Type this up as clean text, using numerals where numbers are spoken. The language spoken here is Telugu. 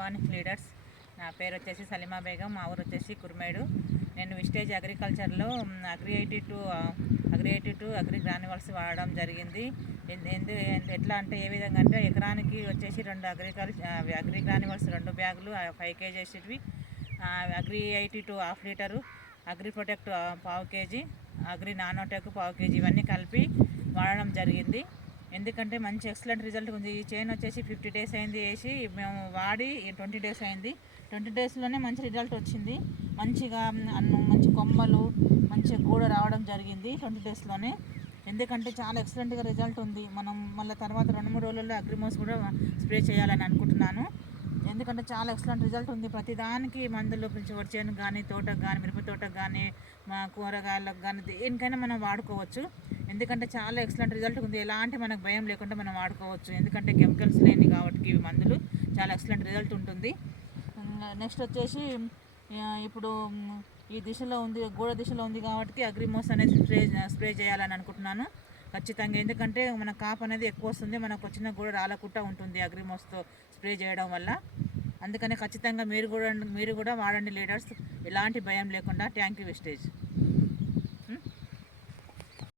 Morning leaders. నా పేరు వచ్చేసి సలీమా బేగం, మా ఊరు వచ్చేసి కుర్మేడు. నేను విస్టేజ్ అగ్రికల్చర్లో అగ్రి గ్రాన్యువల్స్ వాడడం జరిగింది. ఎట్లా అంటే ఏ విధంగా అంటే ఎకరానికి వచ్చేసి 2 అగ్రి గ్రాన్యువల్స్ 2 బ్యాగులు 5 kgs, agri half litre, agri protect 1/2 kg, agri nanotech 1/2 kg ఇవన్నీ కలిపి వాడడం జరిగింది. ఎందుకంటే మంచి ఎక్సలెంట్ రిజల్ట్ ఉంది. ఈ చైన్ వచ్చేసి 50 days అయింది వేసి, మేము వాడి 20 days అయింది. 20 daysలోనే మంచి రిజల్ట్ వచ్చింది. మంచిగా మంచి కొమ్మలు మంచిగా గూడ రావడం జరిగింది 20 daysలోనే. ఎందుకంటే చాలా ఎక్సలెంట్గా రిజల్ట్ ఉంది. మనం మళ్ళీ తర్వాత 2-3 రోజుల్లో అగ్రిమోస్ కూడా స్ప్రే చేయాలని అనుకుంటున్నాను. ఎందుకంటే చాలా ఎక్సలెంట్ రిజల్ట్ ఉంది. ప్రతిదానికి మందులు వరి చేనుకు కానీ, తోటకు కానీ, మిరప తోటకు కానీ, మా కూరగాయలకు కానీ, దేనికైనా మనం వాడుకోవచ్చు. ఎందుకంటే చాలా ఎక్సలెంట్ రిజల్ట్ ఉంది. ఎలాంటి మనకు భయం లేకుండా మనం వాడుకోవచ్చు. ఎందుకంటే కెమికల్స్ లేని కాబట్టి ఇవి మందులు చాలా ఎక్సలెంట్ రిజల్ట్ ఉంటుంది. నెక్స్ట్ వచ్చేసి ఇప్పుడు ఈ దిశలో ఉంది, గోడ దిశలో ఉంది కాబట్టి అగ్రిమోస్ అనేది స్ప్రే చేయాలని అనుకుంటున్నాను ఖచ్చితంగా. ఎందుకంటే మన కాపు అనేది ఎక్కువ వస్తుంది, మనకు వచ్చిన గోడ రాలకుండా ఉంటుంది అగ్రిమోస్తో స్ప్రే చేయడం వల్ల. అందుకనే ఖచ్చితంగా మీరు కూడా వాడండి లీడర్స్, ఎలాంటి భయం లేకుండా. Thank you విస్టేజ్.